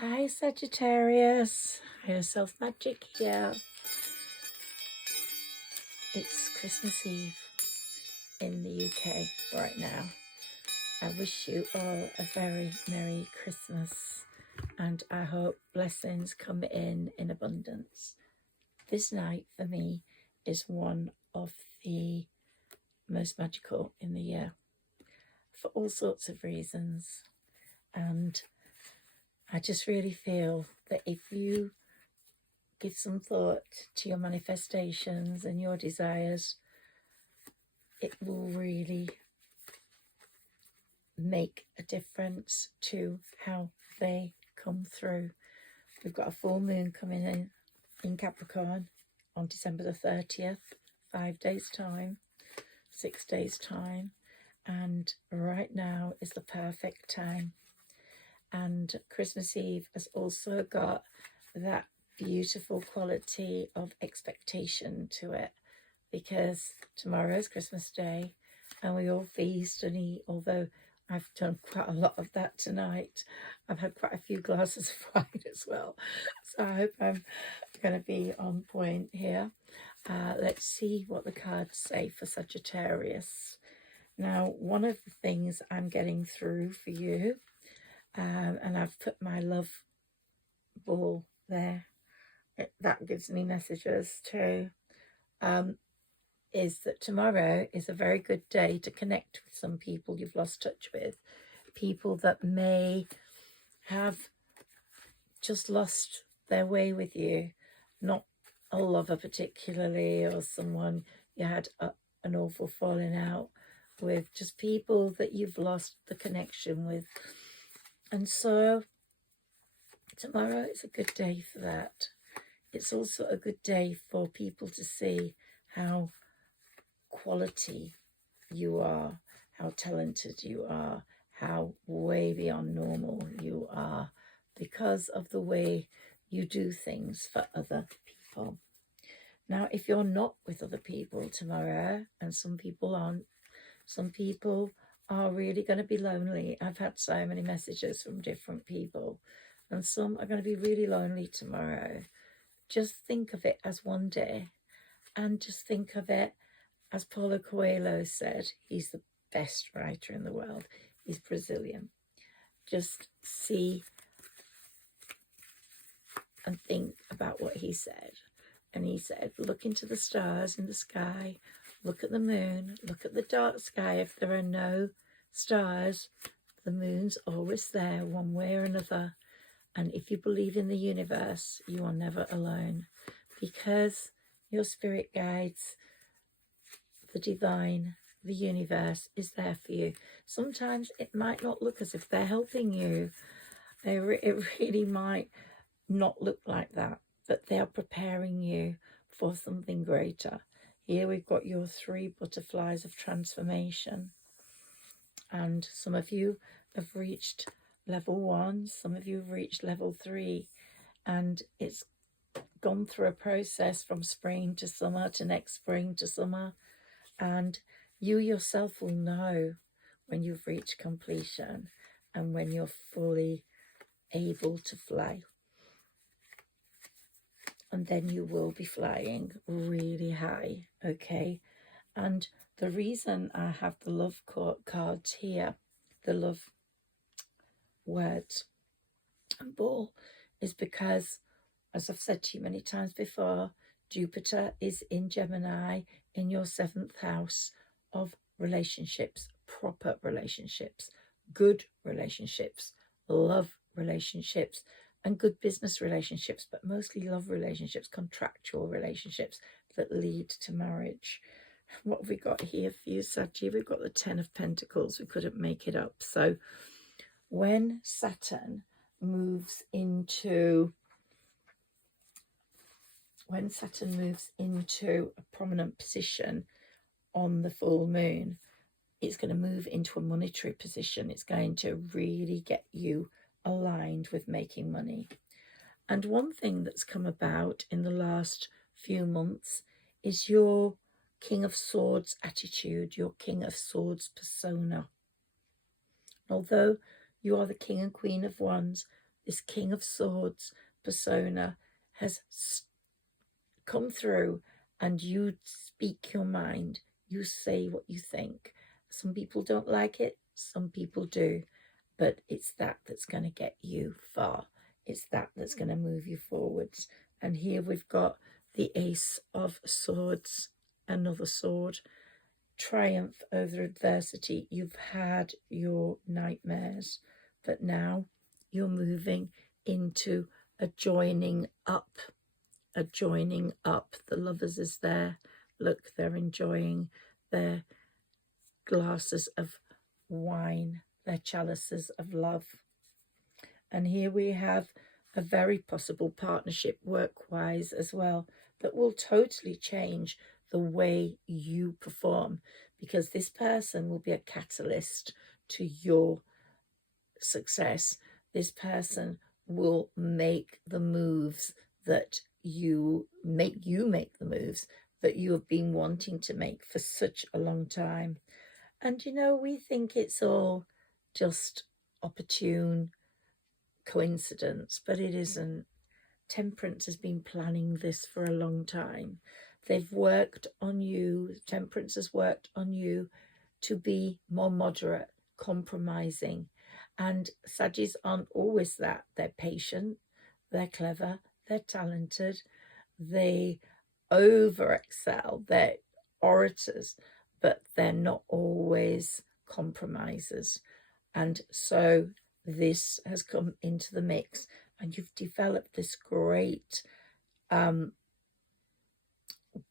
Hi Sagittarius, Higherself Magic here. It's Christmas Eve in the UK right now. I wish you all a very Merry Christmas and I hope blessings come in abundance. This night for me is one of the most magical in the year for all sorts of reasons, and I just really feel that if you give some thought to your manifestations and your desires, it will really make a difference to how they come through. We've got a full moon coming in Capricorn on December the 30th, 5 days time, 6 days time, and right now is the perfect time. And Christmas Eve has also got that beautiful quality of expectation to it, because tomorrow is Christmas Day and we all feast and eat, although I've done quite a lot of that tonight. I've had quite a few glasses of wine as well, so I hope I'm going to be on point here. Let's see what the cards say for Sagittarius. Now, one of the things I'm getting through for you, and I've put my love ball there, that gives me messages too, is that tomorrow is a very good day to connect with some people you've lost touch with, people that may have just lost their way with you, not a lover particularly, or someone you had an awful falling out with, just people that you've lost the connection with. And so tomorrow is a good day for that. It's also a good day for people to see how quality you are, how talented you are, how way beyond normal you are, because of the way you do things for other people. Now, if you're not with other people tomorrow, and some people aren't, some people are really going to be lonely. I've had so many messages from different people, and some are going to be really lonely tomorrow. Just think of it as one day, and just think of it as Paulo Coelho said. He's the best writer in the world. He's Brazilian. Just see and think about what he said. And he said, look into the stars in the sky, look at the moon, look at the dark sky. If there are no stars, the moon's always there one way or another. And if you believe in the universe, you are never alone, because your spirit guides, the divine, the universe is there for you. Sometimes it might not look as if they're helping you. It really might not look like that, but they are preparing you for something greater. Here we've got your 3 butterflies of transformation. And some of you have reached level 1, some of you have reached level 3, and it's gone through a process from spring to summer to next spring to summer, and you yourself will know when you've reached completion and when you're fully able to fly. And then you will be flying really high, okay? And the reason I have the love cards here, the love words and ball, is because, as I've said to you many times before, Jupiter is in Gemini in your 7th house of relationships, proper relationships, good relationships, love relationships, and good business relationships, but mostly love relationships, contractual relationships that lead to marriage. What have we got here for you, Saggi? We've got the 10 of Pentacles. We couldn't make it up. So when Saturn moves into a prominent position on the full moon, it's going to move into a monetary position. It's going to really get you aligned with making money. And one thing that's come about in the last few months is your King of Swords attitude, your King of Swords persona. Although you are the King and Queen of Wands, this King of Swords persona has come through, and you speak your mind. You say what you think. Some people don't like it, some people do, but it's that that's going to get you far. It's that that's going to move you forwards. And here we've got the Ace of Swords, another sword. Triumph over adversity. You've had your nightmares, but now you're moving into a joining up. A joining up. The Lovers is there. Look, they're enjoying their glasses of wine, their chalices of love. And here we have a very possible partnership work-wise as well that will totally change the way you perform, because this person will be a catalyst to your success. This person will make the moves that you make the moves that you have been wanting to make for such a long time. And you know, we think it's all just opportune coincidence, but it isn't. Temperance has been planning this for a long time. They've worked on you, Temperance has worked on you to be more moderate, compromising. And Saggis aren't always that. They're patient, they're clever, they're talented, they over excel, they're orators, but they're not always compromisers. And so this has come into the mix, and you've developed this great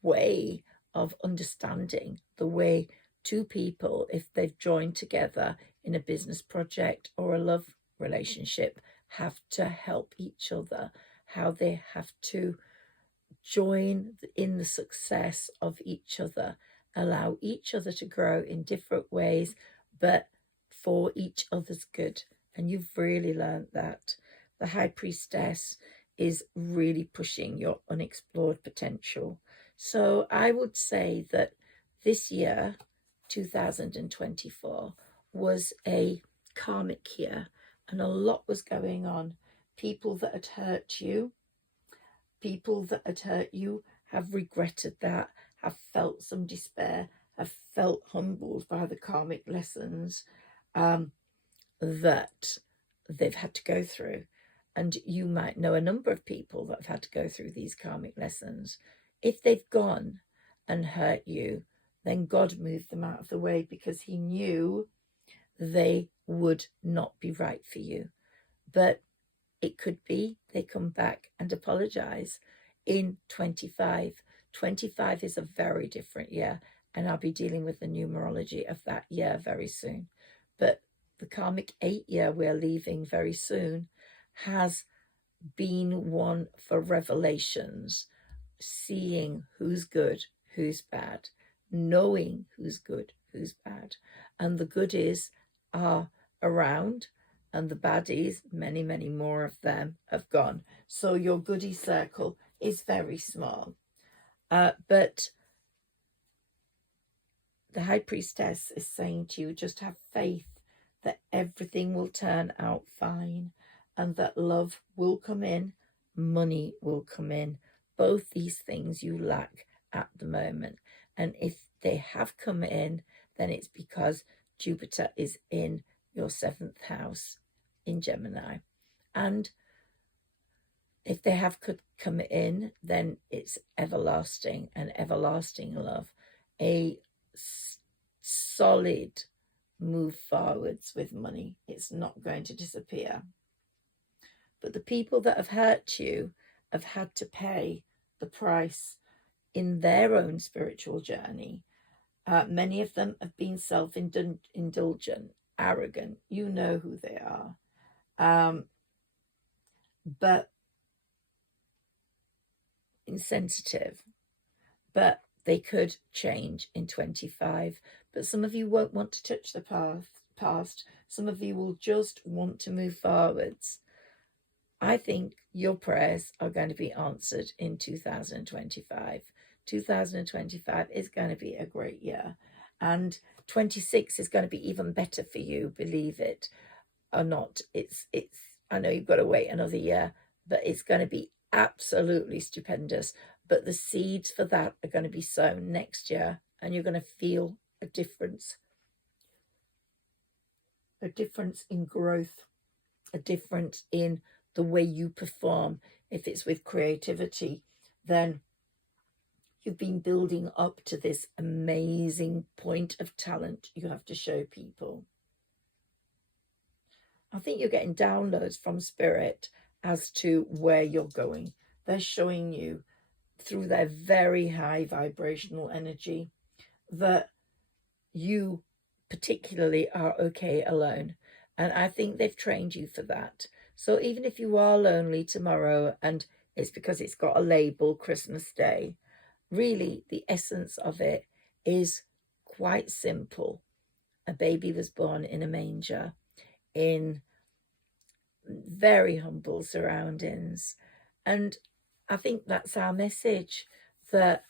way of understanding the way two people, if they've joined together in a business project or a love relationship, have to help each other, how they have to join in the success of each other, allow each other to grow in different ways, but for each other's good. And you've really learned that. The High Priestess is really pushing your unexplored potential. So I would say that this year, 2024, was a karmic year, and a lot was going on. People that had hurt you, have regretted that, have felt some despair, have felt humbled by the karmic lessons that they've had to go through. And you might know a number of people that have had to go through these karmic lessons. If they've gone and hurt you, then God moved them out of the way, because he knew they would not be right for you. But it could be they come back and apologize in 25. 25 is a very different year, and I'll be dealing with the numerology of that year very soon. But the karmic 8 year we're leaving very soon has been one for revelations, seeing who's good, who's bad, knowing who's good, who's bad. And the goodies are around, and the baddies, many, many more of them have gone. So your goodie circle is very small. But the High Priestess is saying to you, just have faith that everything will turn out fine, and that love will come in, money will come in. Both these things you lack at the moment. And if they have come in, then it's because Jupiter is in your 7th house in Gemini. And if they have come in, then it's everlasting, and everlasting love, a solid move forwards with money. It's not going to disappear. But the people that have hurt you have had to pay the price in their own spiritual journey. Many of them have been self-indulgent, arrogant. You know who they are. But insensitive. But they could change in 25. But some of you won't want to touch the past. Some of you will just want to move forwards. I think your prayers are going to be answered in 2025. 2025 is going to be a great year. And 26 is going to be even better for you, believe it or not. I know you've got to wait another year, but it's going to be absolutely stupendous. But the seeds for that are going to be sown next year, and you're going to feel a difference in growth, a difference in the way you perform. If it's with creativity, then you've been building up to this amazing point of talent you have to show people. I think you're getting downloads from Spirit as to where you're going. They're showing you through their very high vibrational energy that you particularly are okay alone. And I think they've trained you for that. So even if you are lonely tomorrow and it's because it's got a label, Christmas Day, really the essence of it is quite simple. A baby was born in a manger, in very humble surroundings. And I think that's our message, that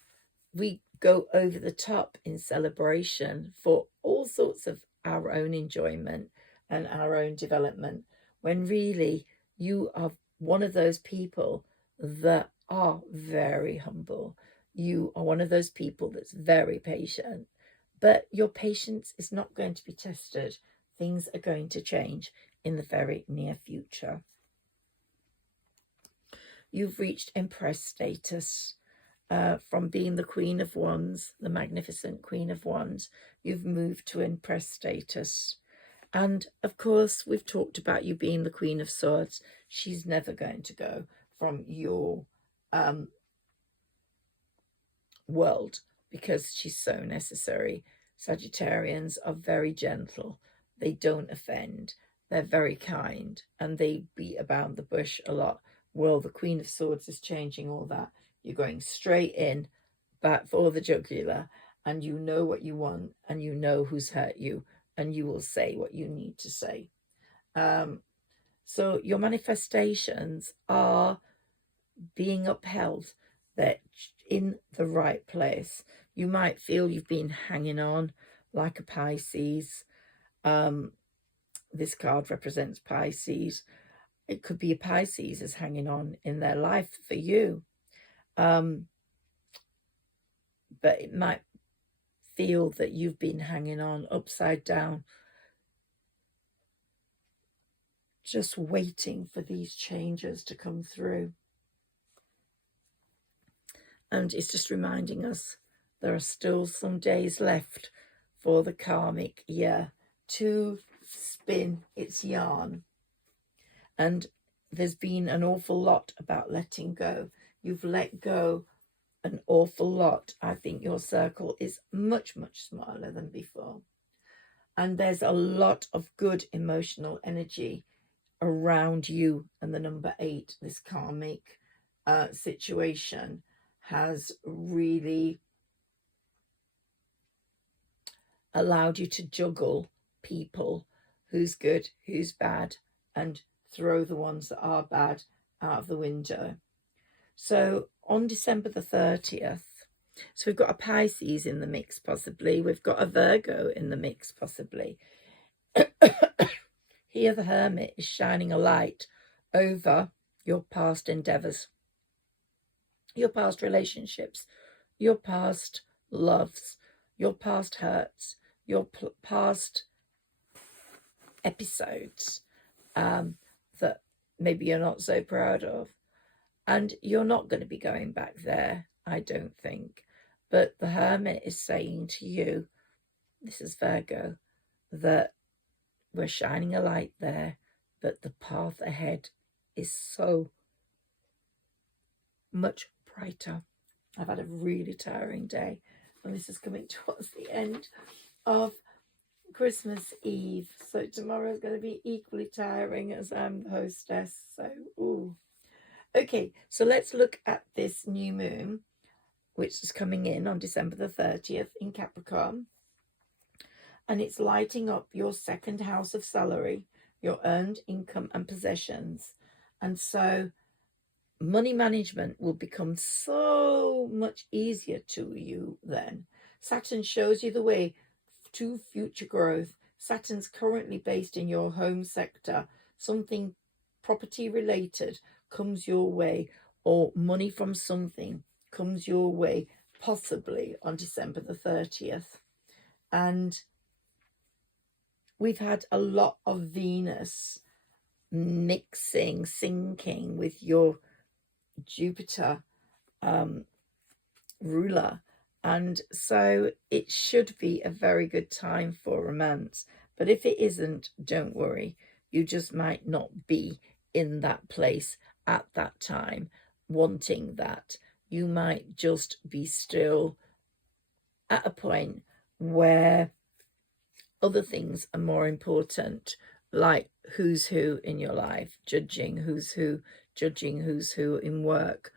we go over the top in celebration for all sorts of our own enjoyment and our own development, when really you are one of those people that are very humble. You are one of those people that's very patient, but your patience is not going to be tested. Things are going to change in the very near future. You've reached Empress status. From being the Queen of Wands, the magnificent Queen of Wands, you've moved to Empress status. And of course, we've talked about you being the Queen of Swords. She's never going to go from your world because she's so necessary. Sagittarians are very gentle. They don't offend. They're very kind, and they beat about the bush a lot. Well, the Queen of Swords is changing all that. You're going straight in, back for the jugular, and you know what you want, and you know who's hurt you, and you will say what you need to say. So your manifestations are being upheld. They're in the right place. You might feel you've been hanging on like a Pisces. This card represents Pisces. It could be a Pisces is hanging on in their life for you. But it might feel that you've been hanging on upside down, just waiting for these changes to come through. And it's just reminding us there are still some days left for the karmic year to spin its yarn. And there's been an awful lot about letting go. You've let go an awful lot. I think your circle is much, much smaller than before. And there's a lot of good emotional energy around you and the number 8. This karmic situation has really allowed you to juggle people, who's good, who's bad, and throw the ones that are bad out of the window. So on December the 30th, so we've got a Pisces in the mix possibly, we've got a Virgo in the mix possibly. Here the Hermit is shining a light over your past endeavours, your past relationships, your past loves, your past hurts, your past episodes that maybe you're not so proud of. And you're not going to be going back there, I don't think. But the Hermit is saying to you, this is Virgo, that we're shining a light there, but the path ahead is so much brighter. I've had a really tiring day, and this is coming towards the end of Christmas Eve. So tomorrow is going to be equally tiring as I'm the hostess. So, ooh. Okay, so let's look at this new moon, which is coming in on December the 30th in Capricorn. And it's lighting up your second house of salary, your earned income and possessions. And so money management will become so much easier to you then. Saturn shows you the way to future growth. Saturn's currently based in your home sector, something property related comes your way, or money from something comes your way, possibly on December the 30th. And we've had a lot of Venus mixing, syncing with your Jupiter ruler. And so it should be a very good time for romance. But if it isn't, don't worry. You just might not be in that place at that time wanting that. You might just be still at a point where other things are more important, like who's who in your life, judging who's who in work.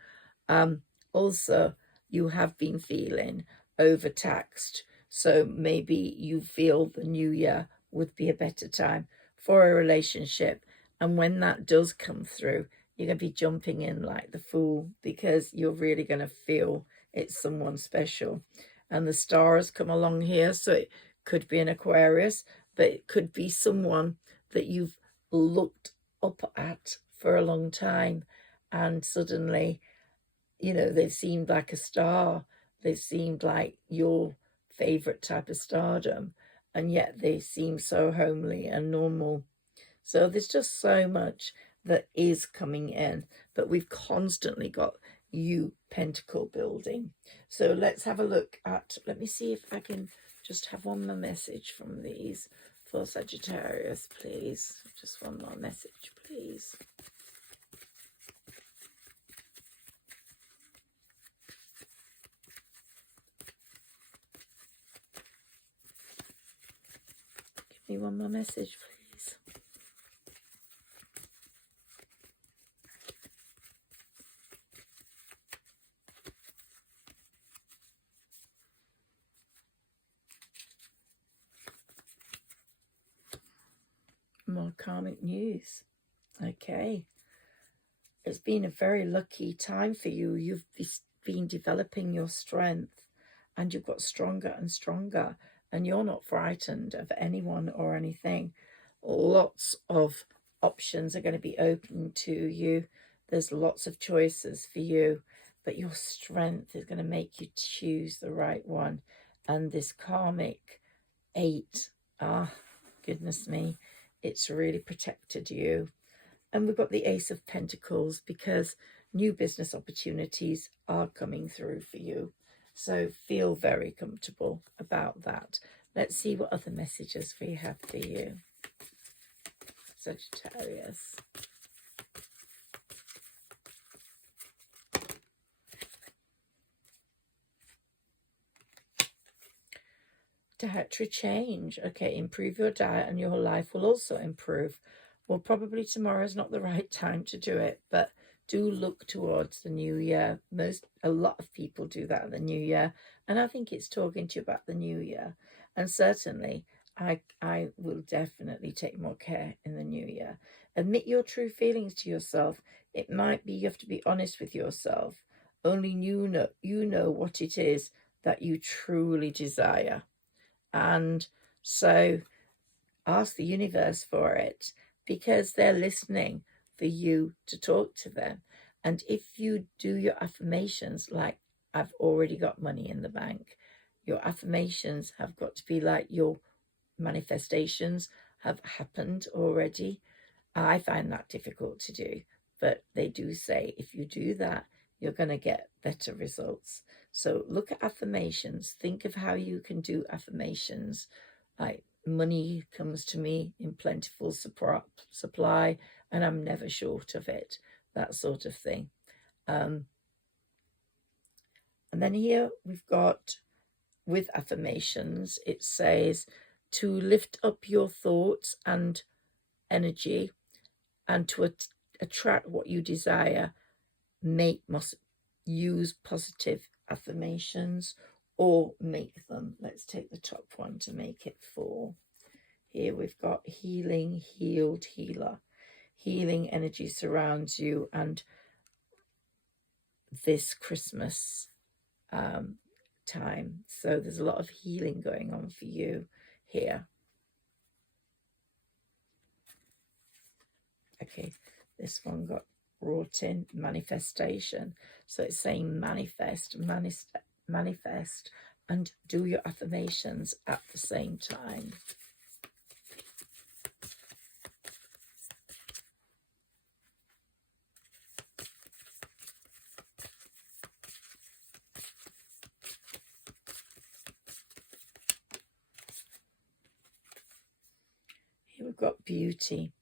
Also, you have been feeling overtaxed, so maybe you feel the new year would be a better time for a relationship. And when that does come through, you're going to be jumping in like the fool, because you're really going to feel it's someone special. And the stars come along here, so it could be an Aquarius, but it could be someone that you've looked up at for a long time, and suddenly, you know, they've seemed like a star. They've seemed like your favorite type of stardom, and yet they seem so homely and normal. So there's just so much that is coming in, but we've constantly got you pentacle building. So let's have a look at, let me see if I can just have one more message from these for Sagittarius, please. Just one more message, please. Give me one more message, please. More karmic news. Okay. It's been a very lucky time for you. You've been developing your strength, and you've got stronger and stronger, and you're not frightened of anyone or anything. Lots of options are going to be open to you. There's lots of choices for you, but your strength is going to make you choose the right one. And this karmic 8, goodness me, it's really protected you. And we've got the Ace of Pentacles, because new business opportunities are coming through for you. So feel very comfortable about that. Let's see what other messages we have for you, Sagittarius. Dietary change. Okay, improve your diet and your life will also improve. Well, probably tomorrow is not the right time to do it, but do look towards the new year. A lot of people do that in the new year, and I think it's talking to you about the new year. And certainly, I will definitely take more care in the new year. Admit your true feelings to yourself. It might be you have to be honest with yourself. Only you know what it is that you truly desire. And so ask the universe for it, because they're listening for you to talk to them. And if you do your affirmations like, I've already got money in the bank, your affirmations have got to be like your manifestations have happened already. I find that difficult to do, but they do say if you do that, you're going to get better results. So look at affirmations. Think of how you can do affirmations like, money comes to me in plentiful supply, and I'm never short of it. That sort of thing. And then here we've got, with affirmations, it says to lift up your thoughts and energy, and to attract what you desire, must use positive affirmations, or make them. Let's take the top one to make it 4. Here we've got healing, healed, healer. Healing energy surrounds you, and this Christmas time. So there's a lot of healing going on for you here. Okay, This one got brought in, manifestation. So it's saying manifest, manifest, and do your affirmations at the same time. Here we've got beauty.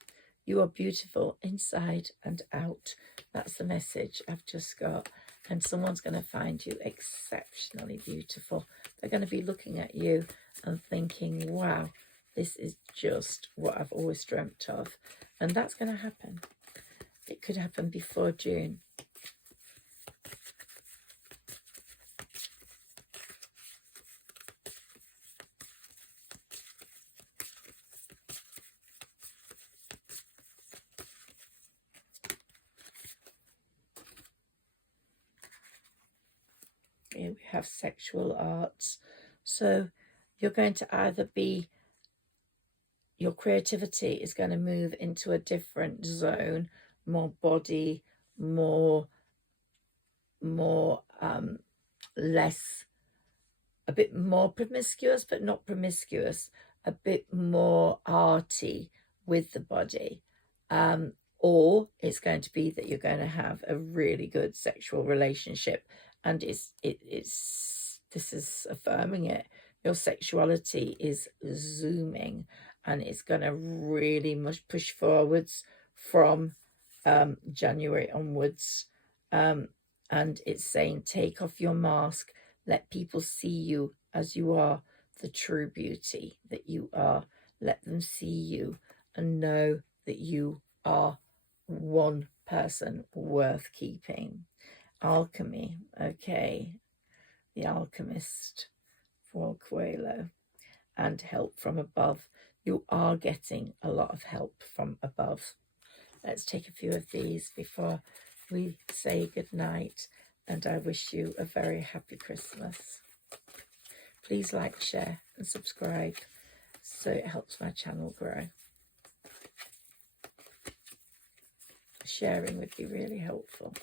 You are beautiful inside and out. That's the message I've just got. And someone's going to find you exceptionally beautiful. They're going to be looking at you and thinking, wow, this is just what I've always dreamt of. And that's going to happen. It could happen before June. Here we have sexual arts. So you're going to either be, your creativity is going to move into a different zone, more body, more less, a bit more promiscuous, but not promiscuous, a bit more arty with the body. Or it's going to be that you're going to have a really good sexual relationship, and this is affirming it. Your sexuality is zooming, and it's going to really much push forwards from January onwards. And it's saying, take off your mask, let people see you as you are, the true beauty that you are. Let them see you and know that you are one person worth keeping. Alchemy, okay. The Alchemist for Coelho. And help from above. You are getting a lot of help from above. Let's take a few of these before we say goodnight. And I wish you a very happy Christmas. Please like, share and subscribe so it helps my channel grow. Sharing would be really helpful.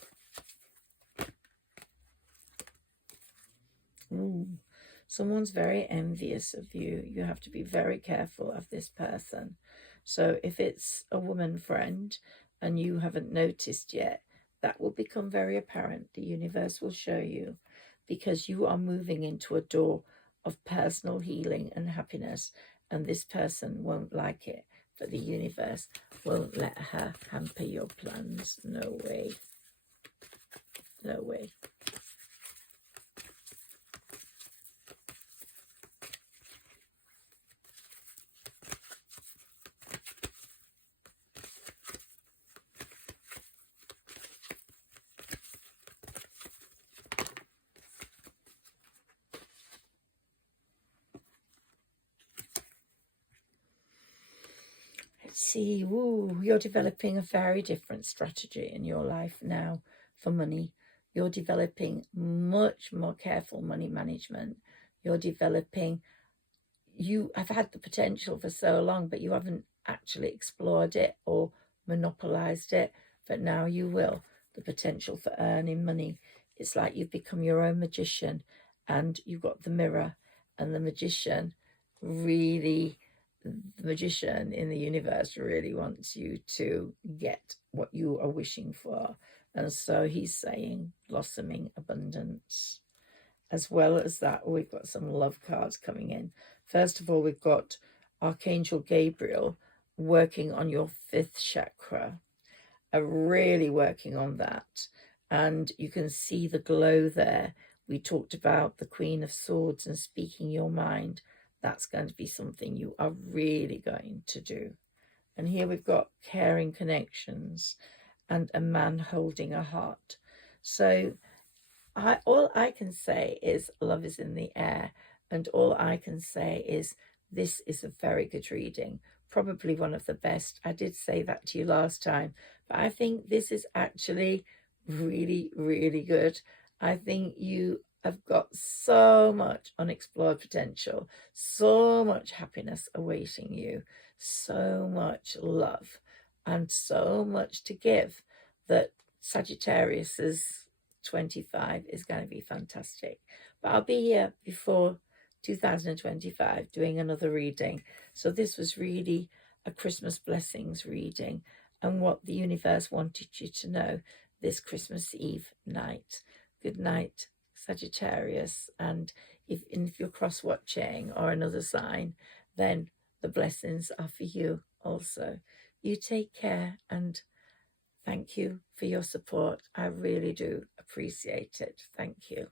Someone's very envious of you. You have to be very careful of this person. So if it's a woman friend and you haven't noticed yet, that will become very apparent. The universe will show you, because you are moving into a door of personal healing and happiness, and this person won't like it, but the universe won't let her hamper your plans. No way. No way. See, you're developing a very different strategy in your life now for money. You're developing much more careful money management. You're developing, you have had the potential for so long, but you haven't actually explored it or monopolized it, but now you will. The potential for earning money. It's like you've become your own magician, and you've got the mirror, and the magician really, the magician in the universe really wants you to get what you are wishing for. And so he's saying blossoming abundance. As well as that, we've got some love cards coming in. First of all, we've got Archangel Gabriel working on your 5th chakra, really working on that. And you can see the glow there. We talked about the Queen of Swords and speaking your mind. That's going to be something you are really going to do. And here we've got caring connections and a man holding a heart. So all I can say is love is in the air. And all I can say is this is a very good reading. Probably one of the best. I did say that to you last time. But I think this is actually really, really good. I think you have got so much unexplored potential, so much happiness awaiting you, so much love. and so much to give that Sagittarius's 25 is going to be fantastic. But I'll be here before 2025 doing another reading. So this was really a Christmas blessings reading and what the universe wanted you to know this Christmas Eve night. Good night, Sagittarius. And if you're cross-watching or another sign, then the blessings are for you also. You take care, and thank you for your support. I really do appreciate it. Thank you.